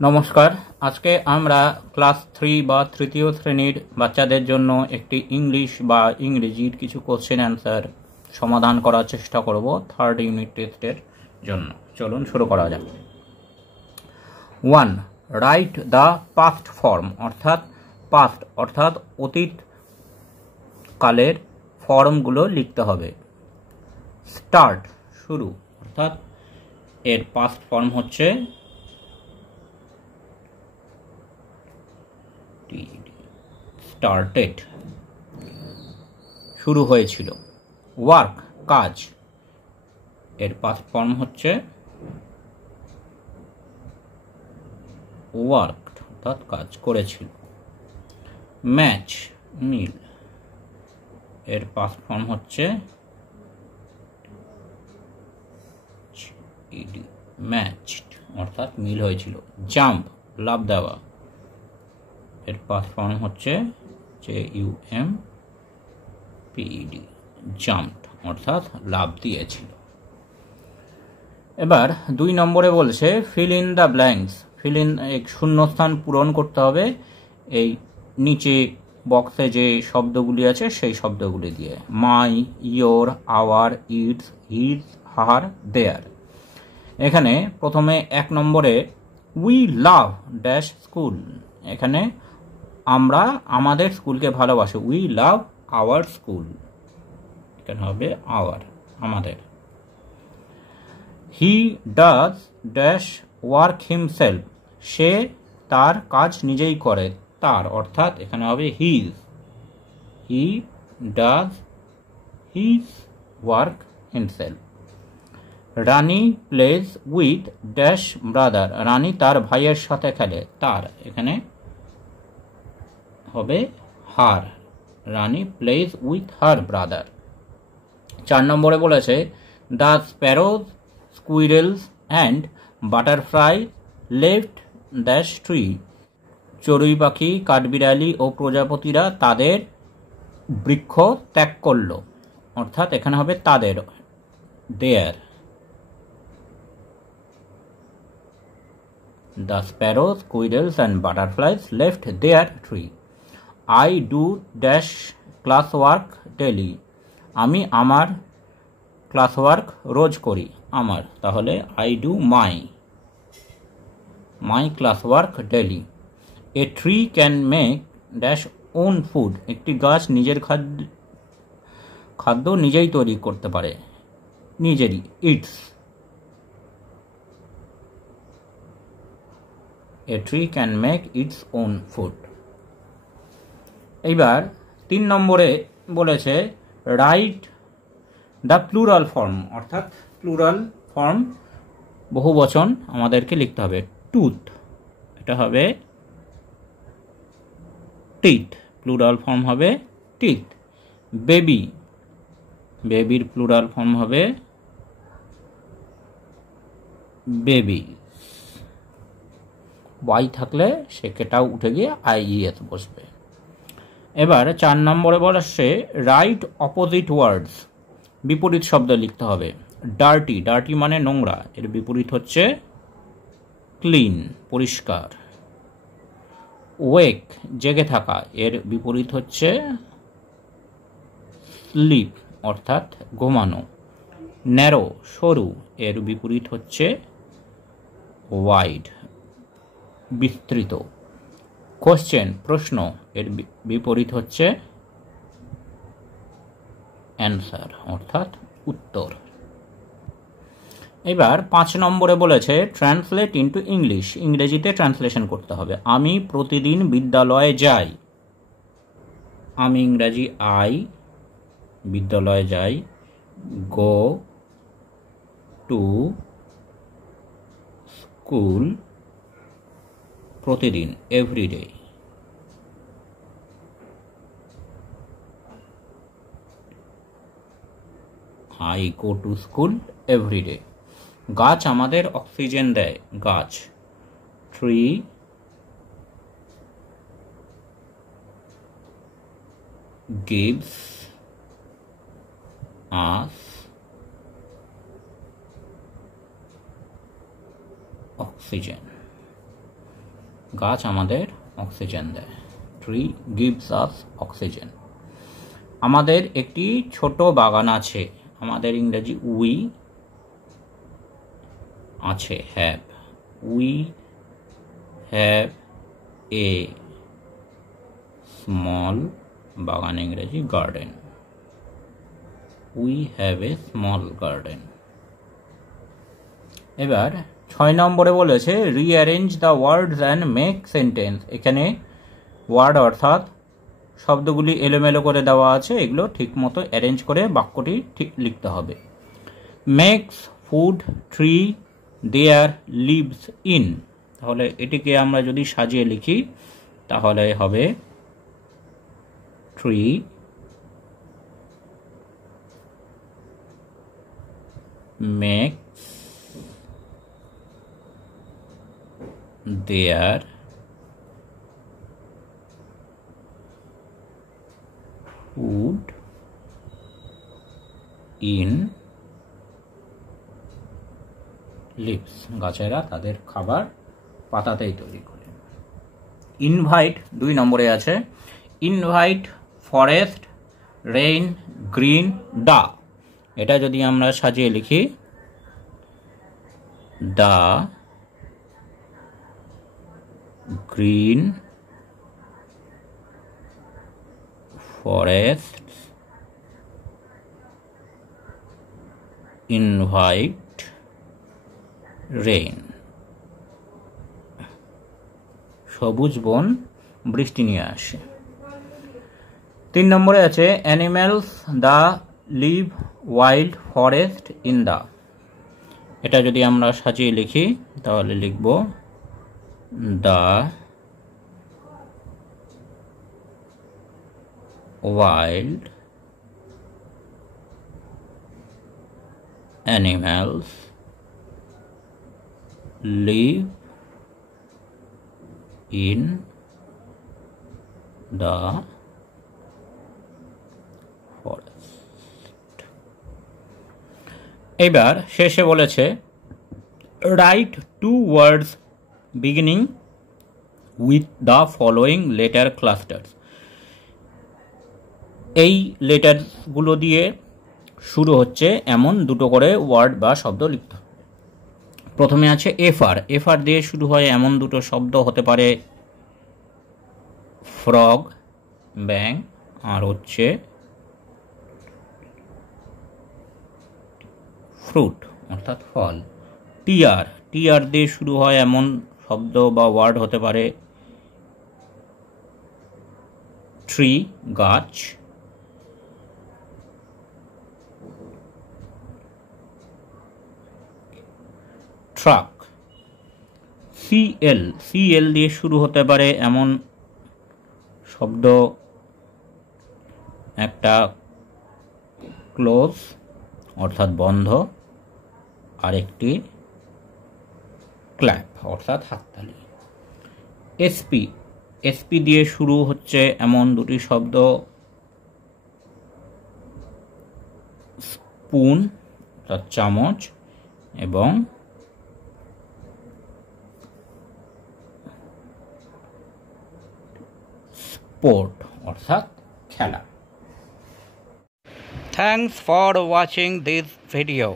নমস্কার। আজকে আমরা ক্লাস 3 বা তৃতীয় শ্রেণীর বাচ্চাদের জন্য একটি ইংলিশ বা ইংরেজির কিছু কোশ্চেন অ্যান্সার সমাধান করার চেষ্টা করব থার্ড ইউনিট টেস্টের জন্য। চলুন শুরু করা যাক। 1. রাইট দ্য পাস্ট ফর্ম, অর্থাৎ অতীত কালের ফর্মগুলো লিখতে হবে। স্টার্ট, শুরু, অর্থাৎ এর পাস্ট ফর্ম হচ্ছে স্টার্টেড, শুরু হয়েছিল। ওয়ার্ক, কাজ, এর পাস্ট ফর্ম হচ্ছে ওয়ার্কড, অর্থাৎ কাজ করেছিল। ম্যাচ, মিল, এর পাস্ট ফর্ম হচ্ছে ম্যাচড, অর্থাৎ মিল হয়েছিল। জাম্প, লাফ দেওয়া, এর পাস্ট ফর্ম হচ্ছে JUMPED, জাম্পড, অর্থাৎ লাফ দিয়েছিল। এবার 2 নম্বরে বলছে ফিল ইন দ্য ব্ল্যাঙ্কস, শূন্যস্থান পূরণ করতে হবে এই নিচে বক্সে যে শব্দগুলি আছে সেই শব্দগুলি দিয়ে। মাই, ইয়োর, আওয়ার, ইটস, হিজ, হার, দেয়ার। এখানে প্রথমে 1 নম্বরে উই লাভ ড্যাশ স্কুল, এখানে আমরা আমাদের স্কুলকে ভালোবাসি। উই লাভ আওয়ার স্কুল, এখানে হবে আওয়ার, আমাদের। He does dash work himself, সে তার কাজ নিজেই করে, তার, অর্থাৎ এখানে হবে his. He does his work himself. Rani plays with dash brother, Rani তার ভাইয়ের সাথে খেলে, তার, এখানে হবে her. Rani plays with her brother. 4 নম্বরে বলেছে the sparrows, squirrels and butterfly left dash tree, চড়ুই পাখি, কাঠবিড়ালি ও প্রজাপতিরা তাদের বৃক্ষ ত্যাগ করল, অর্থাৎ এখানে হবে তাদের, দেয়ার। The sparrows, squirrels and butterflies left their tree. I do dash classwork daily. আমি আমার ক্লাসওয়ার্ক রোজ করি, আমার, তাহলে I do my classwork daily. A tree can make dash own food. একটি গাছ নিজের খাদ্য নিজেই তৈরি করতে পারে, নিজেরই, it's. A tree can make its own food. এইবার 3 নম্বরে বলেছে রাইট দ্য প্লুরাল ফর্ম, অর্থাৎ প্লুরাল ফর্ম বহুবচন আমাদেরকে লিখতে হবে। টুথ, এটা হবে টিথ, প্লুরাল ফর্ম হবে টিথ। বেবি, বেবির প্লুরাল ফর্ম হবে বেবি, ওয়াই থাকলে সেটাও উঠে গিয়ে IES বসবে। এবার 4 নম্বরে বলেছে রাইট অপোজিট ওয়ার্ডস, বিপরীত শব্দ লিখতে হবে। ডার্টি, ডার্টি মানে নোংরা, এর বিপরীত হচ্ছে ক্লিন, পরিষ্কার। ওয়েক, জেগে থাকা, এর বিপরীত হচ্ছে স্লিপ, অর্থাৎ ঘুমানো। ন্যারো, সরু, এর বিপরীত হচ্ছে ওয়াইড, বিস্তৃত। কোশ্চেন, প্রশ্ন, এর বিপরীত হচ্ছে অ্যান্সার, অর্থাৎ উত্তর। এবার 5 নম্বরে বলেছে ট্রান্সলেট ইনটু ইংলিশ, ইংরেজিতে ট্রান্সলেশন করতে হবে। আমি প্রতিদিন বিদ্যালয়ে যাই, আমি ইংরাজি আই, বিদ্যালয়ে যাই। গো টু স্কুল, প্রতিদিন, everyday. I go to school everyday. গাছ আমাদের অক্সিজেন দেয়, গাছ। Tree gives us oxygen. গাছ আমাদের অক্সিজেন দেয়। Tree gives us oxygen. আমাদের একটি ছোট বাগান আছে। আমাদের ইংরেজি উই আছে, have. We have a small বাগান, ইংরেজি garden. We have a small garden. এবার 6 নম্বরে বলেছে rearrange the words and make sentence. এখানে ওয়ার্ড অর্থাৎ শব্দগুলি এলোমেলো করে দেওয়া আছে, এগুলো ঠিক মতো অ্যারেঞ্জ করে বাক্যটি ঠিক লিখতে হবে। Makes food tree their leaves in. তাহলে এটিকে আমরা যদি সাজিয়ে লিখি তাহলে হবে tree makes their food in leaves. গাছেরা তাদের খাবার পাতাতেই তৈরি করে। ইনভাইট 2 নম্বরে আছে ইনভাইট ফরেস্ট রেইন গ্রিন ডা। এটা যদি আমরা সাজিয়ে লিখি ডা গ্রিন ফরেস্ট ইনভাইট রেইন। সবুজ বন বৃষ্টি নিয়ে আসে। 3 নম্বরে আছে animals the live wild forest in the. এটা যদি আমরা সাজিয়ে লিখি তাহলে লিখব the wild animals live in the forest. এবার শেষে বলেছে write 2 words beginning with the following letter clusters. এই লেটারগুলো দিয়ে শুরু হচ্ছে এমন দুটো করে ওয়ার্ড বা শব্দ লিখতে হবে। প্রথমে আছে এফআর। এফআর দিয়ে শুরু হয় এমন দুটো শব্দ হতে পারে ফ্রগ ব্যাং, আর হচ্ছে ফ্রুট অর্থাৎ ফল। টিআর। টিআর দিয়ে শুরু হয় এমন শব্দ বা ওয়ার্ড হতে পারে ট্রি গাছ, ট্রাক। সিএল। সিএল দিয়ে শুরু হতে পারে এমন শব্দ একটা ক্লোজ অর্থাৎ বন্ধ, আরেকটি ক্ল্যাপ অর্থাৎ হাততালি। এসপি। এসপি দিয়ে শুরু হচ্ছে এমন দুটি শব্দ স্পুন অর্থাৎ চামচ এবং স্পোর্ট অর্থাৎ খেলা। Thanks for watching this video.